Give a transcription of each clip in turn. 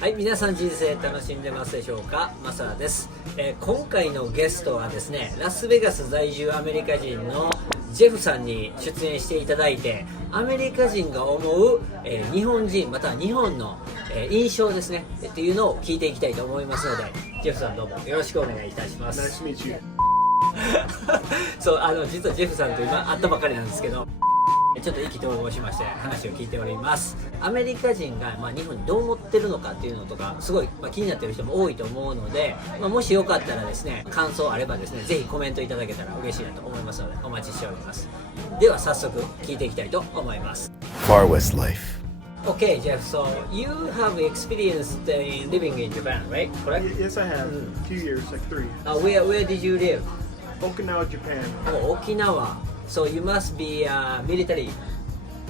はい、皆さん人生楽しんでますでしょうか。マサです。今回のゲストはですね、ラスベガス在住アメリカ人のジェフさんに出演していただいて、アメリカ人が思う、日本人または日本の、印象ですねっていうのを聞いていきたいと思いますので、ジェフさんどうもよろしくお願いいたします。Nice to meet you. そう実はジェフさんと今会ったばかりなんですけど、ちょっと意気投合しまして話を聞いております。アメリカ人が、日本にどう思ってるのかっていうのとかすごい、気になってる人も多いと思うので、もしよかったらですね、感想あればですね、ぜひコメントいただけたら嬉しいなと思いますのでお待ちしております。では早速聞いていきたいと思います。 Far West Life. Okay, Jeff, so you have experience in living in Japan, right? Correct? Yes, I have. 2 years, like 3. Where did you live? Okinawa, Japan. Oh, Okinawa. So you must be military.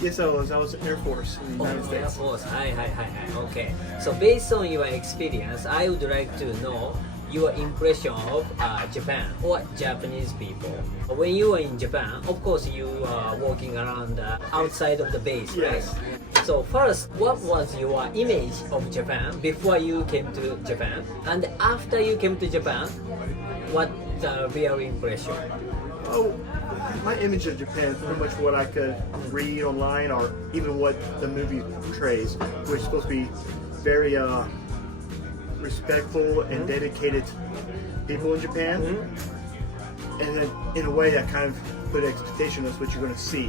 Yes, I was. I was Air Force in the United Air States. Force. Hi. Okay. So based on your experience, I would like to know your impression of Japan or Japanese people. When you were in Japan, of course you are walking around outside of the base, right? Yes. So first, what was your image of Japan before you came to Japan? And after you came to Japan, what the real impression? Oh, my image of Japan is pretty much what I could read online or even what the movie portrays, which is supposed to be very respectful and dedicated people in Japan. And then in a way that kind of put expectation of what you're going to see,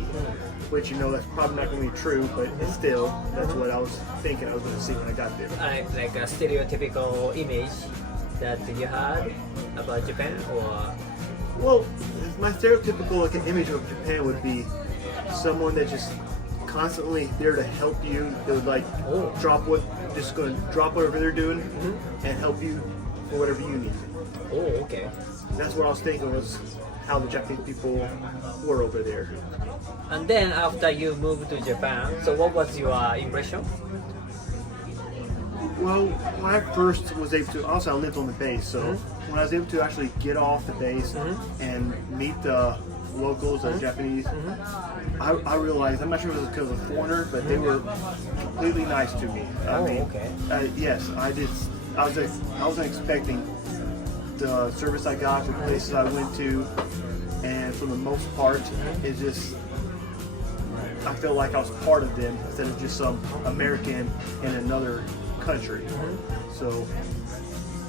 which that's probably not going to be true, but it's still, that's what I was thinking I was going to see when I got there. Like a stereotypical image that you had about Japan, or? Well, my stereotypical image of Japan would be someone that's just constantly there to help you. They would drop whatever they're doing and help you for whatever you need. Oh, okay. That's what I was thinking was how the Japanese people were over there. And then after you moved to Japan, so what was your impression? Well, when I first was able to, also I lived on the base, so when I was able to actually get off the base and meet the locals, the Japanese, I realized, I'm not sure if it was because of a foreigner, but they were completely nice to me. Okay. Yes, I wasn't expecting the service I got, the places I went to, and for the most part, it's just, I felt like I was part of them instead of just some American in another country. So,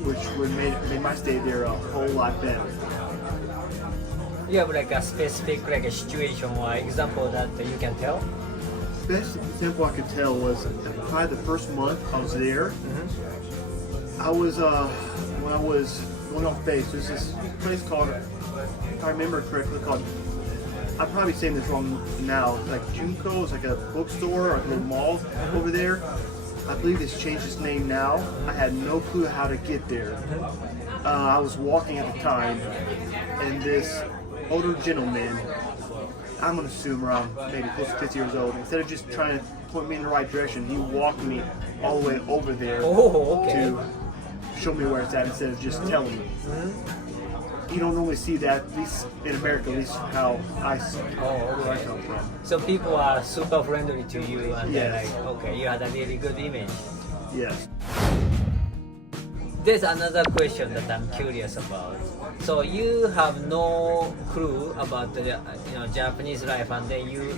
which would made my stay there a whole lot better. You have like a specific like a situation or example that you can tell? Best example I could tell was probably the first month I was there. I was when I was going off base. There's this place called, if I remember correctly, called, I'm probably saying this wrong now, like Junko. It's like a bookstore or a little mall over there. I believe it's changed its name now. I had no clue how to get there. I was walking at the time, and this older gentleman, I'm gonna assume around maybe close to 50 years old, instead of just trying to point me in the right direction, he walked me all the way over there to show me where it's at instead of just telling me. You don't normally see that, at least in America, at least how I see it, where I come from. So people are super friendly to you, and they're Yes. like, okay, you had a really good image. Yes. There's another question that I'm curious about. So you have no clue about the Japanese life, and then you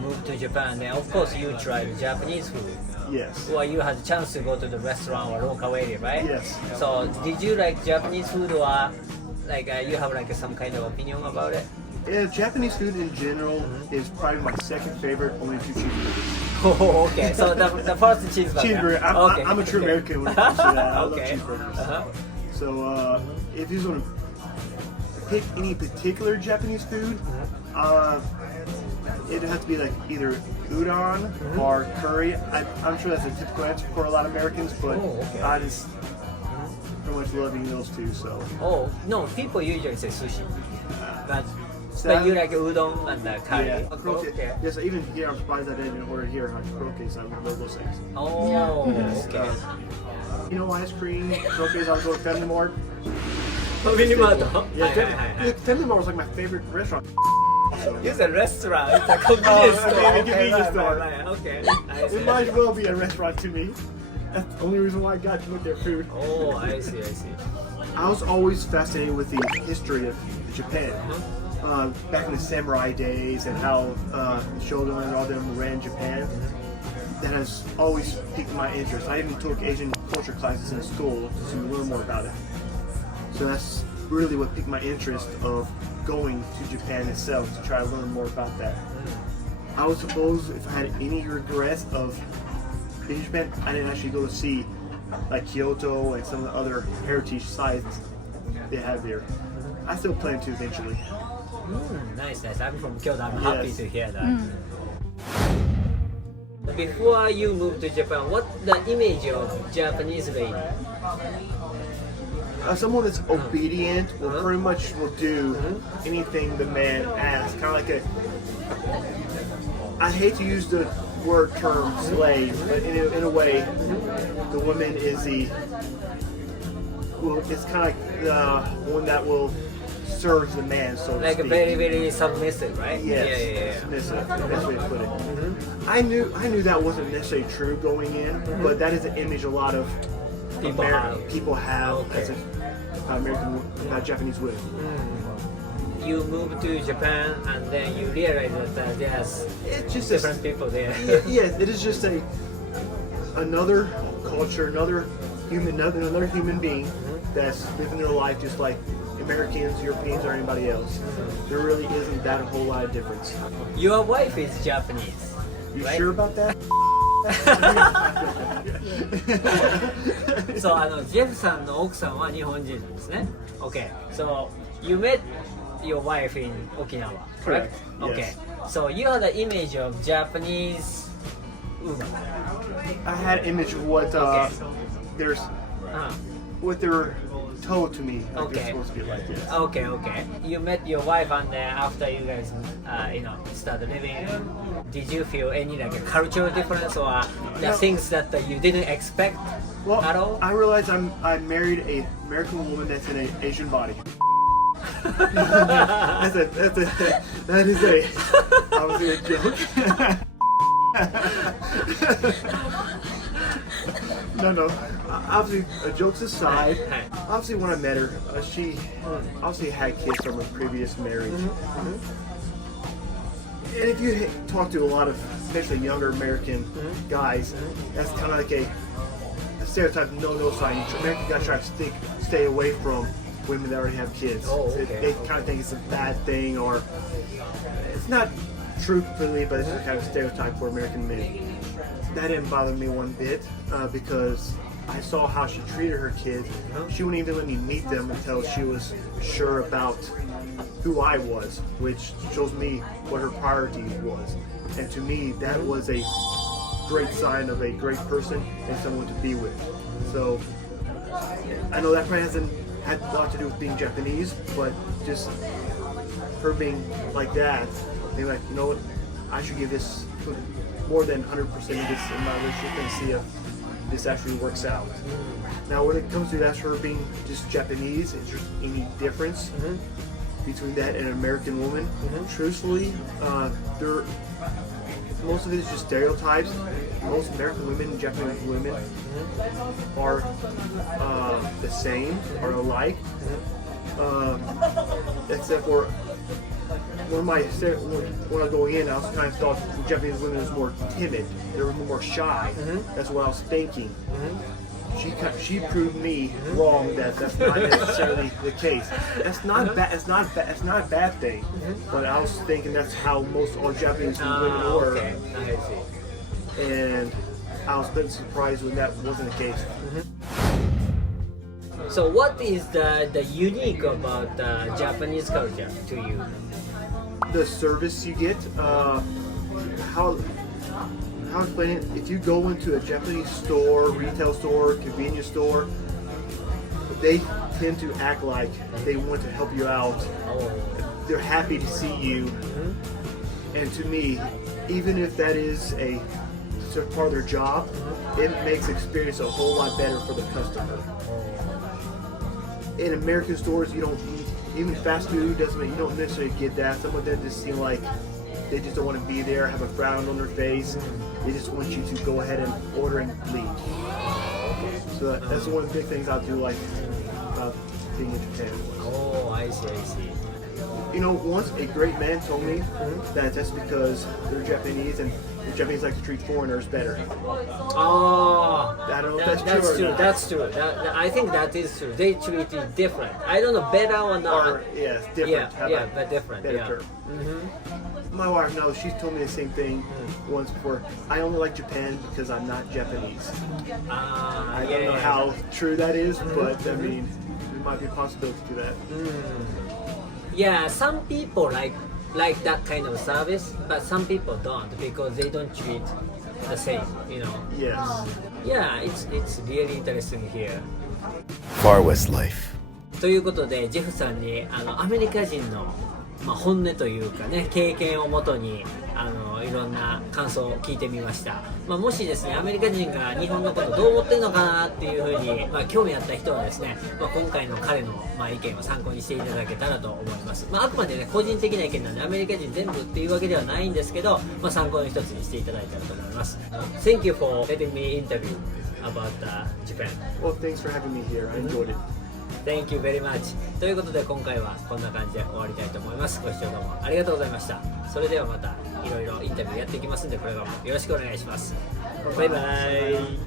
moved to Japan. And of course, you tried Japanese food. Yes. Or you had a chance to go to the restaurant or local area, right? Yes. So did you like Japanese food, or like you have like some kind of opinion about it? Yeah, Japanese food in general is probably my second favorite, only two cheeseburgers. Oh, okay. So the first cheeseburger. Cheeseburger. I'm a true American when it comes to that. I love Okay. cheeseburgers. So if you want to pick any particular Japanese food, it'd have to be like either udon or curry. I'm sure that's a typical answer for a lot of Americans, but I just pretty much love eating those two. So. Oh no, people usually say sushi, but you like udon and curry. Yeah, Okay. croquet. Yes, even here I'm surprised I didn't order here on croquet, so I love those things. Oh, Yes, okay. ice cream, croquets, I was going to Family Mart. Family Mart. Yeah, Family Mart was like my favorite restaurant. It's a restaurant. It's a convenience store. Okay, convenience store. Right. Okay. It might as well be a restaurant to me. That's the only reason why I got with their food. Oh, I see. I was always fascinated with the history of Japan. Back in the samurai days and how Shogun and all them ran Japan. That has always piqued my interest. I even took Asian culture classes in school to learn more about it. So that's really what piqued my interest of going to Japan itself to try to learn more about that. I would suppose if I had any regrets of being in Japan, I didn't actually go to see like Kyoto and some of the other heritage sites they have there. I still plan to eventually. Nice. I'm from Kyoto. I'm happy Yes. to hear that. Before you moved to Japan, what the image of Japanese lady? Someone that's obedient will pretty much will do anything the man asks. Kind of like a. I hate to use the word term slave, but in a way, the woman is the. Well, it's kind of like the one that will serve the man, so to Like speak. very submissive, right? Yes, Yeah. submissive. That's the way to put it. I knew that wasn't necessarily true going in, but that is an image a lot of people have Okay. as American, Japanese women. You moved to Japan and then you realize that there's It's just different people there. Yes, it is just another culture, another human being that's living their life just like Americans, Europeans, or anybody else. There really isn't that a whole lot of difference. Your wife is Japanese. You right? sure about that? So ジェフさんの奥さんは日本人なんですね。Okay, so you met your wife in Okinawa, correct? Okay, so you had the image of Japanese woman. I had an image of what there's what they're told to me. Like Okay. It's supposed to be like this. Okay. You met your wife and then after you guys, started living, did you feel any like a cultural difference or the things that you didn't expect Well, at all? I realized I married an American woman that's in an Asian body. That is obviously a joke. No. Obviously, jokes aside, obviously when I met her, she obviously had kids from a previous marriage. And if you talk to a lot of, especially younger American guys, that's kind of like a stereotype no sign. American guys try to stay away from women that already have kids. Oh, okay. They kind of think it's a bad thing, or it's not true completely, but it's just kind of a stereotype for American men. That didn't bother me one bit because I saw how she treated her kids. She wouldn't even let me meet them until she was sure about who I was, which shows me what her priority was. And to me, that was a great sign of a great person and someone to be with. So I know that probably hasn't had a lot to do with being Japanese, but just her being like that, being like, you know what, I should give this more than 100% of this in my relationship and see if this actually works out. Now when it comes to that, her being just Japanese, is there any difference between that and an American woman? Truthfully, most of it is just stereotypes. Most American women and Japanese women are the same or alike, except for when I was going in, I was kind of thought Japanese women was more timid. They were more shy. That's what I was thinking. She proved me wrong that that's not necessarily the case. That's not bad. It's not a bad thing. But I was thinking that's how most all Japanese women were. Okay. I see. And I was a bit surprised when that wasn't the case. So what is the unique about Japanese culture to you? The service you get, how explain it? If you go into a Japanese store, retail store, convenience store, they tend to act like they want to help you out. They're happy to see you. And to me, even if that is a part of their job, it makes the experience a whole lot better for the customer. In American stores, you don't need, even fast food doesn't mean you don't necessarily get that. Some of them just seem like they just don't want to be there, have a frown on their face. They just want you to go ahead and order and leave. So that's one of the big things I do like about being in Japan. Oh, I see, I see. You know, once a great man told me that that's because they're Japanese and the Japanese like to treat foreigners better. Oh, I don't know if that's that's true or true. not. That's true. I think that is true. They treat it different. I don't know better or not. Or, yeah, it's different. How Yeah, about but different. better Yeah. term? My wife knows. She's told me the same thing once before. I only like Japan because I'm not Japanese. I don't know how true that is, but I mean, there might be a possibility to that. Yeah, some people like that kind of service, but some people don't because they don't treat the same. You know. Yes. Yeah, it's really interesting here. Far West Life. ということでジェフさんにアメリカ人の、本音というかね経験をもとにいろんな感想を聞いてみました、もしですねアメリカ人が日本のことどう思ってるのかなっていうふうに、興味あった人はですね、今回の彼の、意見を参考にしていただけたらと思います、あくまでね個人的な意見なんでアメリカ人全部っていうわけではないんですけど、参考の一つにしていただいたらと思います。 Thank you for letting me interview about Japan. Well, thanks for having me here. I enjoyed it. Thank you very much. ということで今回はこんな感じで終わりたいと思います。ご視聴どうもありがとうございました。それではまたいろいろインタビューやっていきますんでこれからもよろしくお願いします。バイバイ。